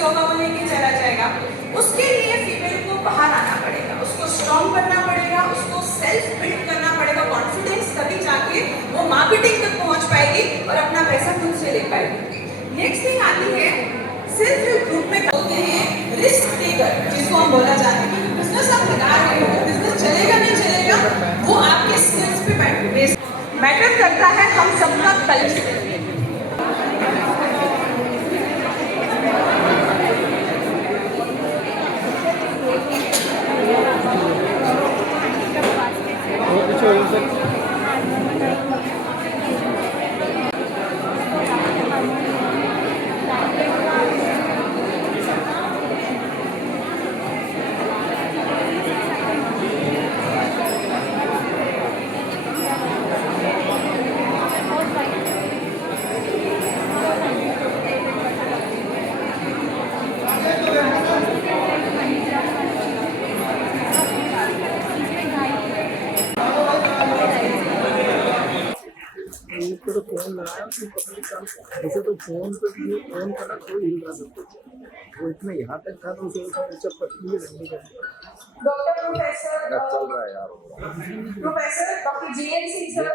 योगा में लेके चला जाएगा। उसके लिए फीमेल को बाहर आना पड़ेगा, उसको स्ट्रॉन्ग करना पड़ेगा, उसको सेल्फ बिल्ड करना पड़ेगा, कॉन्फिडेंस, तभी जाके वो मार्केटिंग तक पहुंच पाएगी और अपना पैसा खुद से ले पाएगी। नेक्स्ट थिंग आती है सेल्फ हेल्प ग्रुप में होते हैं रिस्क टेकर, जिसको हम बोला जाता है। बिजनेस आप लगा रहे हो, बिजनेस चलेगा नहीं चलेगा वो आपके स्किल्स पे मैटर करता है। हम सबका कल्चर तो फोन लगाया तो पब्लिक काम जैसे तो फोन पे भी ऑन करा कोई हिल रहा सकते वो इतना यहाँ तक था तो उसे सब पत्नी रखनी चाहिए। डॉक्टर प्रोफेसर चल रहा है यार professor doctor GN Singh sir,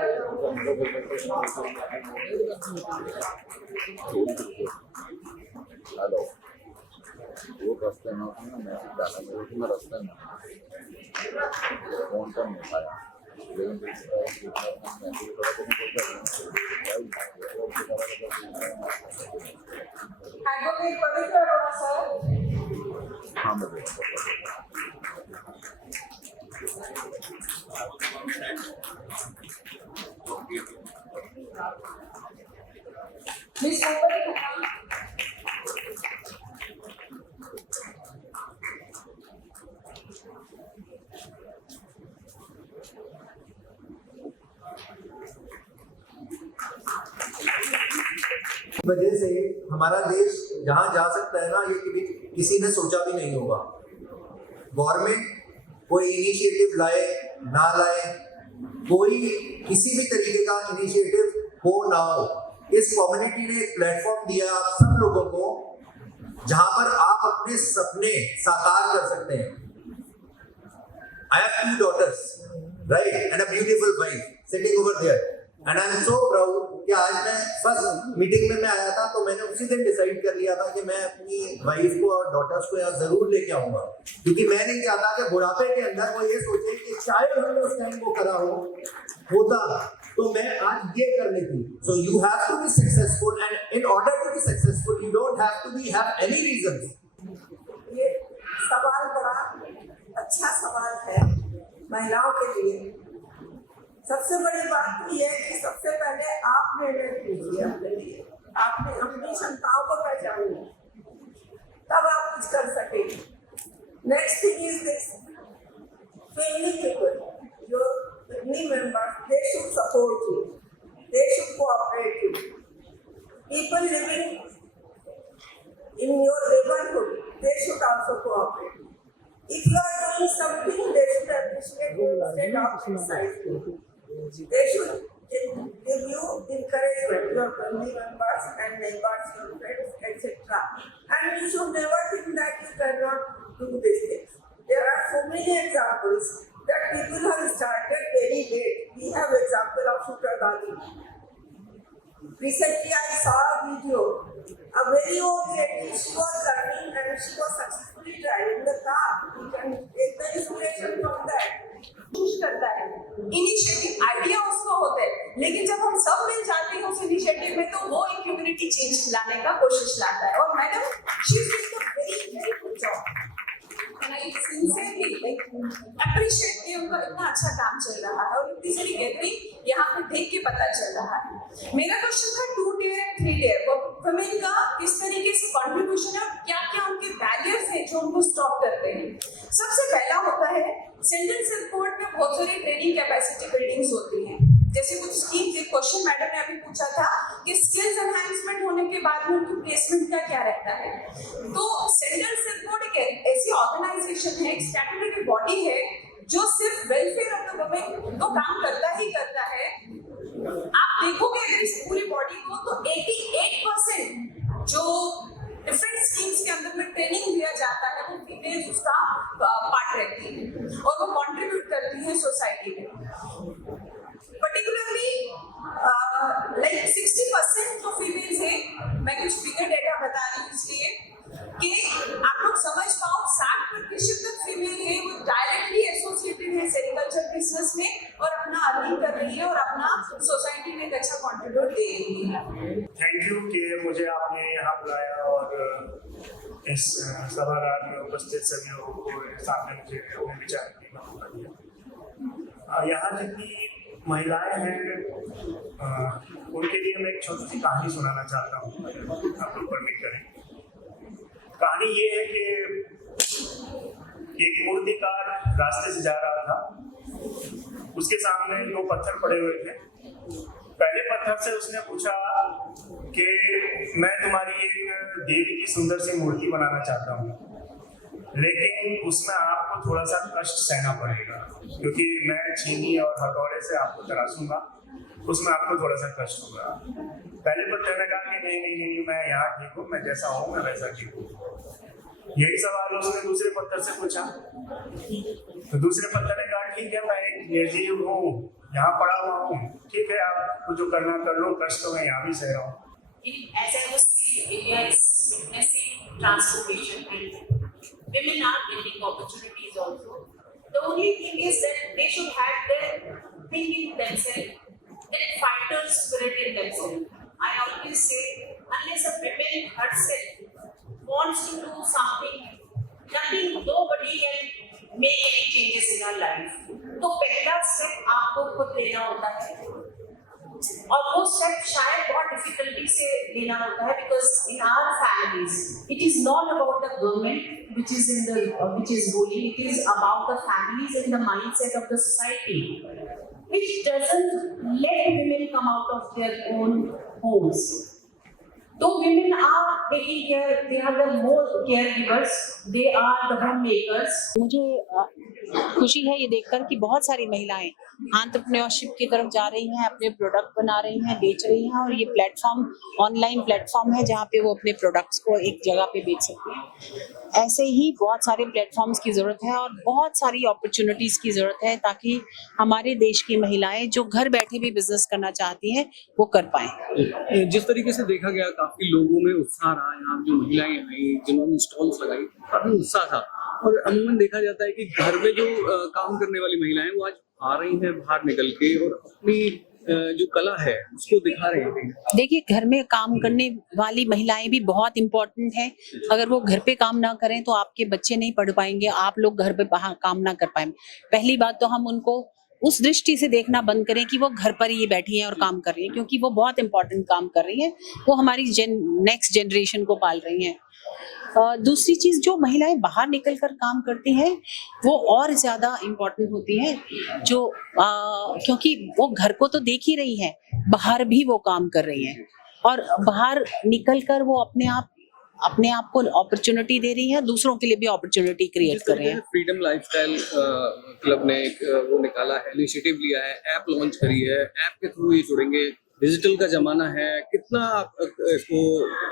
hello वो रास्ते में मैं डाला मेरे रास्ते में फोन कर नहीं पाया एडवोकेट पवित्र अरोड़ा सर, हाँ मैं मिस ऊपरी खन्ना, वजह से हमारा देश जहां जा सकता है ना, ये कभी किसी ने सोचा भी नहीं होगा। गवर्नमेंट कोई इनिशिएटिव लाए ना लाए, कोई किसी भी तरीके का इनिशिएटिव हो ना हो, इस कम्युनिटी ने एक प्लेटफॉर्म दिया आप सब लोगों को जहां पर आप अपने सपने साकार कर सकते हैं। I have 2 daughters, right, and a beautiful wife sitting over there. And I'm so proud कि आज मैं फर्स्ट मीटिंग में मैं आया था तो मैंने उसी दिन डिसाइड कर लिया था कि मैं अपनी वाइफ को और डॉटर्स को यहाँ जरूर लेके आऊंगा, क्योंकि मैं नहीं चाहता कि बुढ़ापे के अंदर वो ये सोचे कि शायद हमने उस टाइम वो करा होता तो मैं आज ये कर लेती। So you have to be successful, and in order to be successful you don't have to have any reasons. ये सवाल बड़ा अच्छा सवाल है महिलाओं के लिए। सबसे बड़ी बात ये है कि सबसे पहले आप निर्णय कीजिए अपने लिए, आपने अपनी क्षमताओं को पहचानिए, तब आप कुछ कर सकेंगे। Next thing is this, family people, your family members, they should support you, they should cooperate you. People living in your neighbourhood, they should also cooperate. If you are doing something, they should appreciate you instead of criticize you. They should give you encouragement, your family members and neighbors, your friends, etc. And you should never think that you cannot do these things. There are so many examples that people have started very late. We have example of Shukra Gandhi. Recently, I saw a video. A very old lady, she was learning and she was successfully driving the car. You can take the inspiration from that. कोशिश करता है, initiative idea उसको होता है, लेकिन जब हम सब मिल जाते हैं उस इनिशिएटिव में तो वो एक कम्युनिटी चेंज लाने का कोशिश लाता है। और madam she is doing a very very good job and I sincerely appreciate कि उनका इतना अच्छा काम चल रहा है और इतनी सारी गैदरिंग यहाँ पे देख के पता चल रहा है। मेरा क्वेश्चन था 2 tier and 3 tier वुमेन का किस तरीके से कंट्रीब्यूशन है और क्या क्या उनके बैरियर्स हैं जो उनको स्टॉप करते हैं। सबसे पहला होता है सेंट्रल सपोर्ट में बहुत सारी ट्रेनिंग कैपेसिटी बिल्डिंग्स होती हैं, जैसे कुछ स्कीम्स। एक क्वेश्चन मैडम ने अभी पूछा था कि स्किल्स एनहांसमेंट होने के बाद में उनकी प्लेसमेंट का क्या रहता है। तो सेंट्रल सपोर्ट एक ऐसी ऑर्गेनाइजेशन है, एक स्टैट्यूटरी बॉडी है जो सिर्फ वेलफेयर ऑफ द वुमेन तो काम करता ही करता है। आप देखोगे अगर इस पूरी बॉडी को तो 88% जो डिफरेंट स्कीम्स के अंदर में ट्रेनिंग दिया जाता है, वो फीमेल्स उसका पार्ट रहती है और वो कंट्रीब्यूट करती है सोसाइटी में। पर्टिकुलरली लाइक 60% तो फीमेल्स है। मैं कुछ फिगर डेटा बता रही हूँ इसलिए कि आप लोग समझ पाओ, 60% तक फीमेल है वो डायरेक्टली एसोसिएटेड है सेरिकल्चर बिजनेस में और अपना अर्निंग कर रही है और अपना सोसाइटी में एक अच्छा कंट्रीब्यूट दे रही है। थैंक यू कि मुझे आपने यहाँ बुलाया और इस सभागार में उपस्थित सभी लोगों को सामने मुझे अपने विचार रखने का मौका दिया। यहाँ जितनी महिलाएं हैं उनके लिए मैं एक छोटी सी कहानी सुनाना चाहता हूँ, आप लोग परमिट करें। कहानी ये है कि एक मूर्तिकार रास्ते से जा रहा था, उसके सामने 2 पत्थर पड़े हुए थे। पहले पत्थर से उसने पूछा कि मैं तुम्हारी एक देवी की सुंदर सी मूर्ति बनाना चाहता हूँ, लेकिन उसमें आपको थोड़ा सा कष्ट सहना पड़ेगा, क्योंकि मैं छीनी और हथौड़े से आपको तराशूंगा, उसमें आपको थोड़ा सा कष्ट होगा। पहले पत्थर ने कहा कि नहीं, मैं यहाँ ठीक हूँ, मैं जैसा हूँ मैं वैसा ठीक हूँ। यही सवाल उसने दूसरे पत्थर से पूछा, तो दूसरे पत्थर ने कहा ठीक है, मैं एक निर्जीव हूँ, यहाँ पड़ा हुआ हूँ, ठीक है आपको जो करना कर लो, कष्ट तो मैं यहाँ भी सह रहा हूँ। As I was saying, India is witnessing transformation and women are getting opportunities also. The only thing is that they should have their thing in themselves, that fighter spirit in themselves. I always say, unless a woman herself wants to do something, nobody can make any changes in her life. तो पहला step आपको खुद लेना होता है और वो step शायद बहुत डिफिकल्टी से लेना होता है, because in our families it is not about the government which is ruling, it is about the families and the mindset of the society, which doesn't let women come out of their own homes. So women are taking care, they are the more caregivers, they are the homemakers. मुझे खुशी है ये देखकर कि बहुत सारी महिलाएं entrepreneurship की तरफ जा रही हैं, अपने प्रोडक्ट बना रही हैं, बेच रही हैं, और ये प्लेटफॉर्म ऑनलाइन प्लेटफॉर्म है जहाँ पे वो अपने प्रोडक्ट्स को एक जगह पे बेच सकती हैं। ऐसे ही बहुत सारे प्लेटफॉर्म्स की ज़रूरत है और बहुत सारी अपॉर्चुनिटीज़ की ज़रूरत है, ताकि हमारे देश की महिलाएं जो घर बैठे भी बिजनेस करना चाहती हैं वो कर पाएं। जिस तरीके से देखा गया, काफी लोगों में उत्साह रहा, यहाँ जो महिलाएं आई जिन्होंने स्टॉल्स लगाई, काफी उत्साह था। और अमूमन देखा जाता है कि घर में जो काम करने वाली महिलाएं वो आज आ रही हैं बाहर निकल के और अपनी जो कला है उसको दिखा रही हैं। देखिए, घर में काम करने वाली महिलाएं भी बहुत इम्पोर्टेंट हैं। अगर वो घर पे काम ना करें तो आपके बच्चे नहीं पढ़ पाएंगे, आप लोग घर पे बाहर काम ना कर पाएंगे। पहली बात तो हम उनको उस दृष्टि से देखना बंद करें कि वो घर पर ही बैठी हैं और काम कर रही हैं, क्योंकि वो बहुत इंपॉर्टेंट काम कर रही हैं, वो हमारी नेक्स्ट जनरेशन को पाल रही हैं। दूसरी चीज, जो महिलाएं बाहर निकलकर काम करती हैं वो और ज्यादा इम्पोर्टेंट होती हैं, जो क्योंकि वो घर को तो देख ही रही हैं, बाहर भी वो काम कर रही हैं और बाहर निकलकर वो अपने आप को अपॉर्चुनिटी दे रही है, दूसरों के लिए भी अपॉर्चुनिटी क्रिएट कर रहे हैं। फ्रीडम लाइफस्टाइल क्लब ने एक वो निकाला है, इनिशिएटिव लिया है, ऐप लॉन्च करी है, ऐप के थ्रू ये जुड़ेंगे। डिजिटल का जमाना है, कितना आप इसको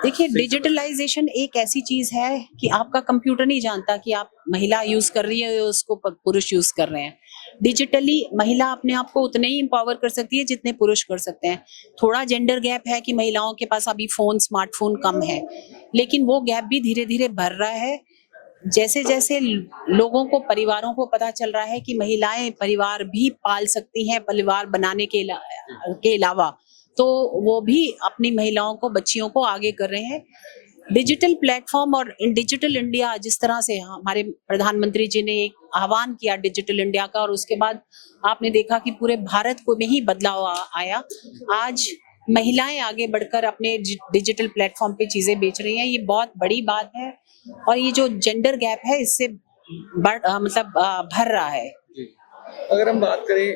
देखिए, डिजिटलाइजेशन एक ऐसी चीज है कि आपका कंप्यूटर नहीं जानता कि आप महिला यूज कर रही है या उसको पुरुष यूज कर रहे हैं। डिजिटली महिला अपने आप को उतने ही एम्पावर कर सकती है जितने पुरुष कर सकते हैं। थोड़ा जेंडर गैप है कि महिलाओं के पास अभी स्मार्टफोन कम है, लेकिन वो गैप भी धीरे धीरे भर रहा है। जैसे जैसे लोगों को, परिवारों को पता चल रहा है कि महिलाएं परिवार भी पाल सकती हैं, परिवार बनाने के अलावा, तो वो भी अपनी महिलाओं को, बच्चियों को आगे कर रहे हैं। डिजिटल प्लेटफॉर्म और डिजिटल इंडिया, जिस तरह से हमारे प्रधानमंत्री जी ने एक आह्वान किया डिजिटल इंडिया का, और उसके बाद आपने देखा कि पूरे भारत को में ही बदलाव आया। आज महिलाएं आगे बढ़कर अपने डिजिटल प्लेटफॉर्म पे चीजें बेच रही हैं, ये बहुत बड़ी बात है। और ये जो जेंडर गैप है इससे भर रहा है। अगर हम बात करें,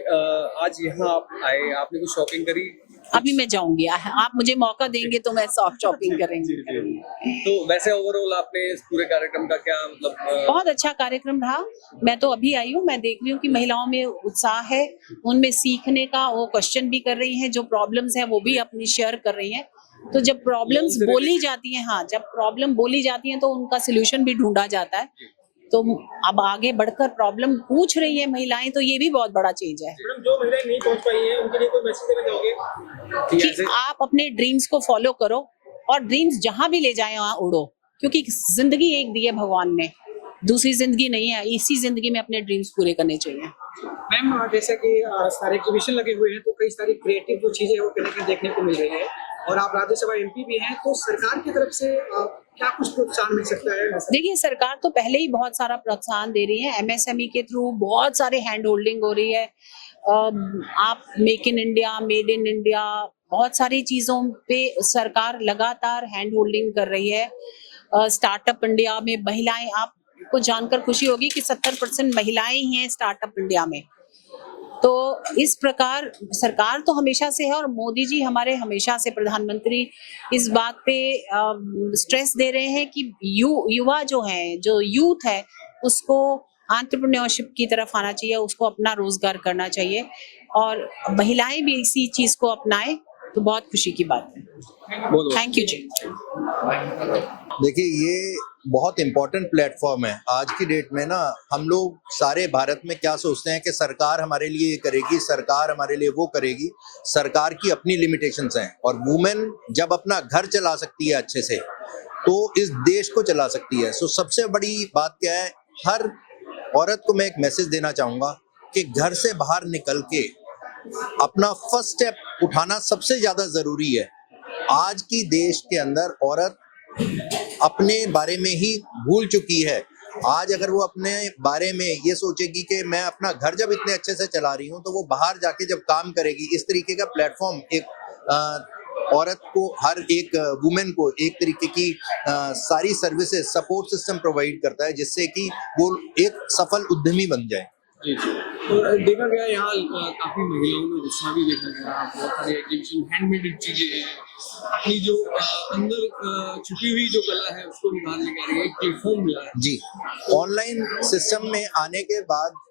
आज यहाँ आप आए, आपने कुछ शॉपिंग करी? अभी मैं जाऊंगी, आप मुझे मौका देंगे तो मैं सॉफ्ट शॉपिंग करेंगे। तो वैसे ओवरऑल आपने इस पूरे कार्यक्रम का क्या बहुत अच्छा कार्यक्रम रहा। मैं तो अभी आई हूँ, मैं देख रही हूँ कि महिलाओं में उत्साह है, उनमें सीखने का, वो क्वेश्चन भी कर रही हैं, जो प्रॉब्लम्स हैं वो भी अपनी शेयर कर रही हैं। तो जब प्रॉब्लम्स बोली जाती हैं, हाँ, जब प्रॉब्लम बोली जाती हैं तो उनका सोल्यूशन भी ढूंढा जाता है। तो अब आगे बढ़कर प्रॉब्लम पूछ रही है महिलाएं, तो ये भी बहुत बड़ा चेंज है मैडम, जो महिलाएं नहीं पहुंच पाई हैं उनके लिए कोई मैसेज देना चाहोगे? कि आप अपने ड्रीम्स को फॉलो करो और ड्रीम्स जहां भी ले जाए वहां उड़ो, क्योंकि जिंदगी एक दी है भगवान ने, दूसरी जिंदगी नहीं है। इसी जिंदगी में अपने ड्रीम्स पूरे करने चाहिए। मैम, जैसे कि सारे एग्जीबिशन लगे हुए हैं तो कई सारी क्रिएटिव जो चीजें वो कहीं देखने को मिल रही है, और आप राज्यसभा एमपी भी हैं, तो सरकार की तरफ से क्या कुछ प्रोत्साहन मिल सकता है? देखिए, सरकार तो पहले ही बहुत सारा प्रोत्साहन दे रही है। एमएसएमई के थ्रू बहुत सारे हैंड होल्डिंग हो रही है। आप make in India, made in India, बहुत सारी चीजों पे सरकार लगातार हैंड होल्डिंग कर रही है। स्टार्टअप इंडिया में महिलाएं, आपको जानकर खुशी होगी कि 70% महिलाएं ही हैं स्टार्टअप इंडिया में। तो इस प्रकार सरकार तो हमेशा से है, और मोदी जी हमारे हमेशा से प्रधानमंत्री इस बात पे स्ट्रेस दे रहे हैं कि युवा जो है, जो यूथ है, उसको एंटरप्रेन्योरशिप की तरफ आना चाहिए, उसको अपना रोजगार करना चाहिए, और महिलाएं भी इसी चीज को अपनाएं तो बहुत खुशी की बात है। थैंक यू जी। देखिए, ये बहुत इम्पोर्टेंट प्लेटफॉर्म है। आज की डेट में ना हम लोग सारे भारत में क्या सोचते हैं कि सरकार हमारे लिए ये करेगी, सरकार हमारे लिए वो करेगी। सरकार की अपनी लिमिटेशंस हैं, और वुमेन जब अपना घर चला सकती है अच्छे से तो इस देश को चला सकती है। सो सबसे बड़ी बात क्या है, हर औरत को मैं एक मैसेज देना चाहूँगा कि घर से बाहर निकल के अपना फर्स्ट स्टेप उठाना सबसे ज़्यादा ज़रूरी है। आज की देश के अंदर औरत अपने बारे में ही भूल चुकी है। आज अगर वो अपने बारे में ये सोचेगी कि मैं अपना घर जब इतने अच्छे से चला रही हूँ, तो वो बाहर जाके जब काम करेगी, इस तरीके का प्लेटफॉर्म एक औरत को, हर एक वुमेन को एक तरीके की सारी सर्विसेज, सपोर्ट सिस्टम प्रोवाइड करता है, जिससे कि वो एक सफल उद्यमी बन जाए। जी जी। तो देखा गया यहाँ काफी महिलाओं में उत्साह भी देखा गया। बहुत सारे एग्जीबिशन, हैंडमेड चीजें हैं, अपनी जो अंदर छुपी हुई जो कला है उसको भी बाहर लेकर आ रही है, एक प्लेटफॉर्म मिला है। जी, ऑनलाइन सिस्टम में आने के बाद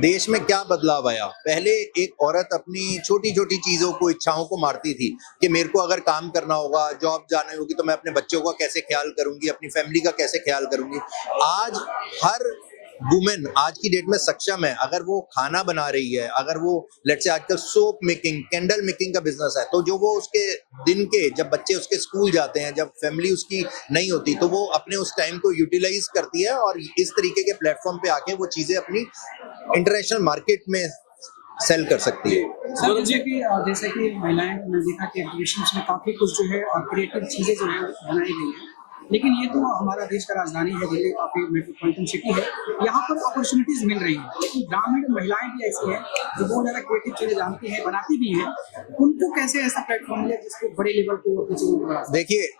देश में क्या बदलाव आया। पहले एक औरत अपनी छोटी छोटी चीजों को, इच्छाओं को मारती थी कि मेरे को अगर काम करना होगा, जॉब जानी होगी, तो मैं अपने बच्चों का कैसे ख्याल करूंगी, अपनी फैमिली का कैसे ख्याल करूंगी। आज हर वुमेन आज की डेट में सक्षम है। अगर वो खाना बना रही है, अगर वो लेट्स से आजकल सोप मेकिंग, कैंडल मेकिंग का बिजनेस है, तो जो वो उसके दिन के, जब बच्चे उसके स्कूल जाते हैं, जब फैमिली उसकी नहीं होती, तो वो अपने उस टाइम को यूटिलाइज करती है और इस तरीके के प्लेटफॉर्म पे आके वो चीजें अपनी इंटरनेशनल मार्केट में सेल कर सकती है। सर, जैसे कि महिलाएं, मैंने देखा कि एग्जीबिशंस में काफी कुछ जो है क्रिएटिव चीजें जो है बनाई गई हैं, लेकिन ये तो हमारा देश का राजधानी है, दिल्ली काफी मेट्रोपॉलिटन सिटी है, यहाँ पर अपॉर्चुनिटीज मिल रही हैं, लेकिन ग्रामीण महिलाएं भी ऐसी हैं जो बहुत ज्यादा क्रिएटिव चीजें जानती हैं, बनाती भी हैं। उनको कैसे ऐसा प्लेटफॉर्म मिले जिसको बड़े लेवल को अपनी चीजों को बढ़ा सके? देखिए,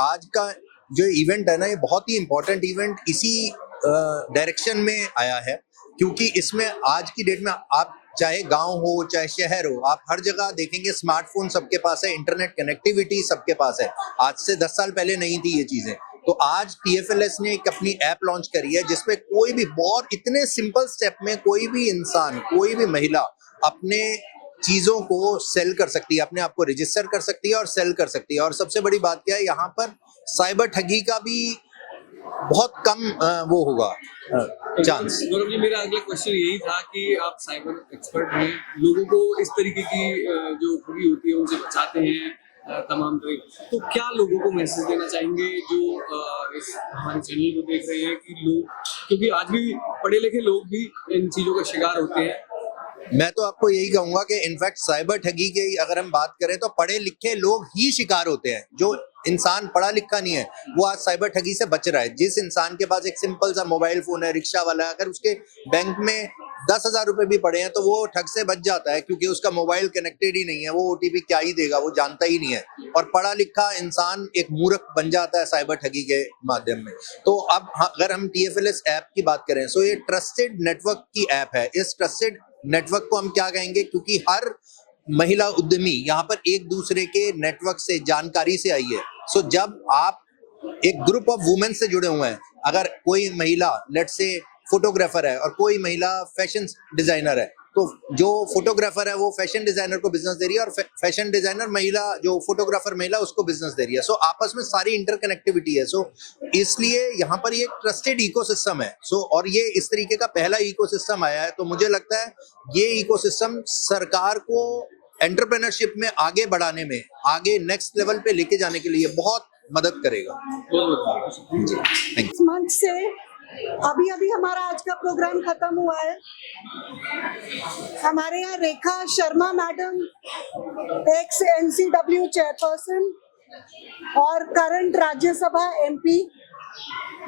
आज का जो इवेंट है ना, ये बहुत ही इम्पोर्टेंट इवेंट इसी डायरेक्शन में आया है, क्योंकि इसमें आज की डेट में आप चाहे गांव हो चाहे शहर हो, आप हर जगह देखेंगे स्मार्टफोन सबके पास है, इंटरनेट कनेक्टिविटी सबके पास है। आज से 10 साल पहले नहीं थी ये चीजें। तो आज TFLS ने एक अपनी ऐप लॉन्च करी है, जिसमें कोई भी बहुत इतने सिंपल स्टेप में कोई भी इंसान, कोई भी महिला अपने चीजों को सेल कर सकती है, अपने आप को रजिस्टर कर सकती है और सेल कर सकती है। और सबसे बड़ी बात क्या है, यहाँ पर साइबर ठगी का भी बहुत कम वो होगा चांस। गौरव जी, मेरा अगला क्वेश्चन यही था कि आप साइबर एक्सपर्ट हैं, लोगों को इस तरीके की जो ठगी होती है उनसे बचाते हैं तमाम तरीके, तो क्या लोगों को मैसेज देना चाहेंगे जो इस हमारे चैनल को देख रहे हैं, कि लोग, क्योंकि आज भी पढ़े लिखे लोग भी इन चीजों का शिकार होते हैं। मैं तो आपको यही कहूंगा कि इनफैक्ट साइबर ठगी की अगर हम बात करें तो पढ़े लिखे लोग ही शिकार होते हैं। जो इंसान पढ़ा लिखा नहीं है वो आज साइबर ठगी से बच रहा है। जिस इंसान के पास एक सिंपल सा मोबाइल फोन है, रिक्शा वाला है, अगर उसके बैंक में 10,000 रुपए भी पड़े हैं तो वो ठग से बच जाता है, क्योंकि उसका मोबाइल कनेक्टेड ही नहीं है, वो OTP क्या ही देगा, वो जानता ही नहीं है। और पढ़ा लिखा इंसान एक मूर्ख बन जाता है साइबर ठगी के माध्यम में। तो अब अगर हम TFLS ऐप की बात करें, सो ये ट्रस्टेड नेटवर्क की ऐप है। इस ट्रस्टेड नेटवर्क को हम क्या कहेंगे, क्योंकि हर महिला उद्यमी यहाँ पर एक दूसरे के नेटवर्क से, जानकारी से आई है। सो जब आप एक ग्रुप ऑफ वुमेन से जुड़े हुए हैं, अगर कोई महिला लेट्स से फोटोग्राफर है और कोई महिला फैशन डिजाइनर है, तो जो फोटोग्राफर है वो फैशन डिजाइनर को बिजनेस दे रही है और फैशन डिजाइनर महिला जो फोटोग्राफर महिला उसको बिजनेस दे रही है। सो आपस में सारी इंटरकनेक्टिविटी है। सो इसलिए यहाँ पर ये एक ट्रस्टेड इकोसिस्टम है। सो और ये इस तरीके का पहला इकोसिस्टम आया है, तो मुझे लगता है ये इकोसिस्टम सरकार को एंटरप्रेन्योरशिप में आगे बढ़ाने में, आगे नेक्स्ट लेवल पे लेके जाने के लिए बहुत मदद करेगा। इस मंच से अभी अभी हमारा आज का प्रोग्राम खत्म हुआ है। हमारे यहाँ Rekha Sharma madam, ex NCW chairperson और करंट राज्यसभा MP,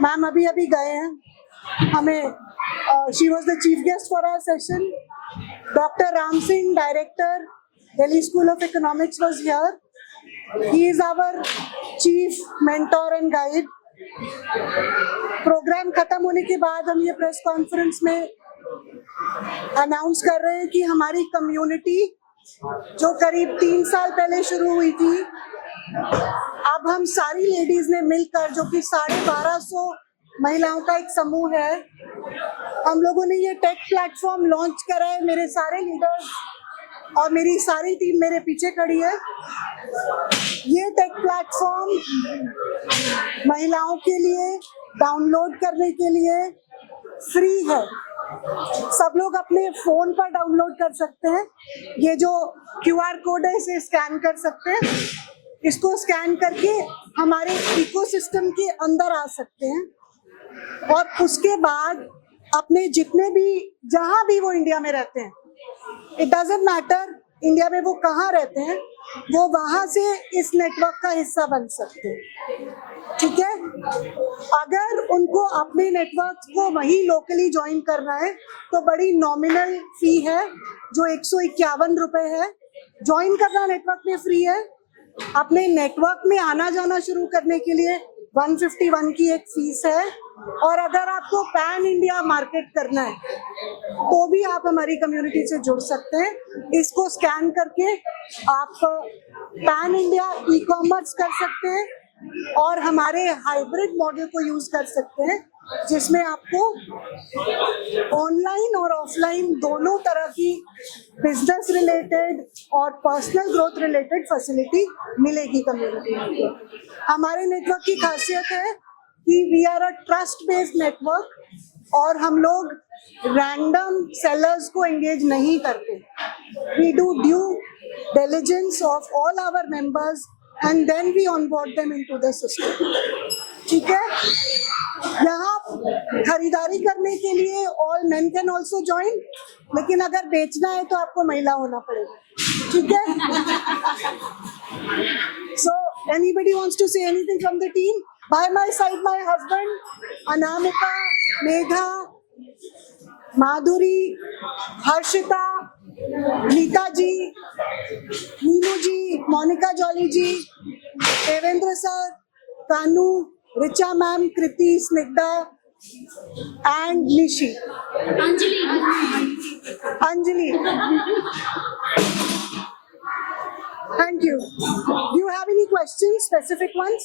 मैम अभी अभी गए हैं। हमें she was the chief guest for our session. Doctor Ram Singh, director Delhi School of Economics, was here. He is our chief mentor and guide. Program खत्म होने के बाद हम ये प्रेस कॉन्फ्रेंस में अनाउंस कर रहे हैं कि हमारी कम्युनिटी जो करीब 3 साल पहले शुरू हुई थी, अब हम सारी लेडीज ने मिलकर, जो कि 1250 महिलाओं का एक समूह है, हम लोगों ने ये टेक प्लेटफॉर्म लॉन्च करा है। मेरे सारे लीडर्स और मेरी सारी टीम मेरे पीछे खड़ी है। ये टेक प्लेटफॉर्म महिलाओं के लिए डाउनलोड करने के लिए फ्री है। सब लोग अपने फोन पर डाउनलोड कर सकते हैं। ये जो QR कोड है इसे स्कैन कर सकते हैं। इसको स्कैन करके हमारे इकोसिस्टम के अंदर आ सकते हैं और उसके बाद अपने जितने भी, जहां भी वो इंडिया में रहते हैं, इट डजंट मैटर इंडिया में वो कहाँ रहते हैं, वो वहां से इस नेटवर्क का हिस्सा बन सकते हैं। ठीक है, अगर उनको अपने नेटवर्क को वहीं लोकली ज्वाइन करना है तो बड़ी नॉमिनल फी है जो 151 रुपए है। ज्वाइन करना नेटवर्क में फ्री है। अपने नेटवर्क में आना जाना शुरू करने के लिए 151 की एक फीस है। और अगर आपको पैन इंडिया मार्केट करना है तो भी आप हमारी कम्युनिटी से जुड़ सकते हैं। इसको स्कैन करके आप पैन इंडिया ई-कॉमर्स कर सकते हैं और हमारे हाइब्रिड मॉडल को यूज कर सकते हैं, जिसमें आपको ऑनलाइन और ऑफलाइन दोनों तरह की बिजनेस रिलेटेड और पर्सनल ग्रोथ रिलेटेड फैसिलिटी मिलेगी कम्युनिटी में। हमारे नेटवर्क की खासियत है कि we are a trust based network और हम लोग रैंडम सेलर्स को एंगेज नहीं करते। We do due diligence of all our members and then we onboard them into the system. ठीक है, यहाँ खरीदारी करने के लिए all men can also join, लेकिन अगर बेचना है तो आपको महिला होना पड़ेगा। ठीक है, so anybody wants to say anything from the team? By my side, my husband Anamika, Megha, Madhuri, Harshita, Neeta ji, Ninu ji, Monika Jolly ji, Devendra sir, Kanu, Richa ma'am, Kriti, Snigdha and Nishi, Anjali. Thank you. Do you have any questions, specific ones?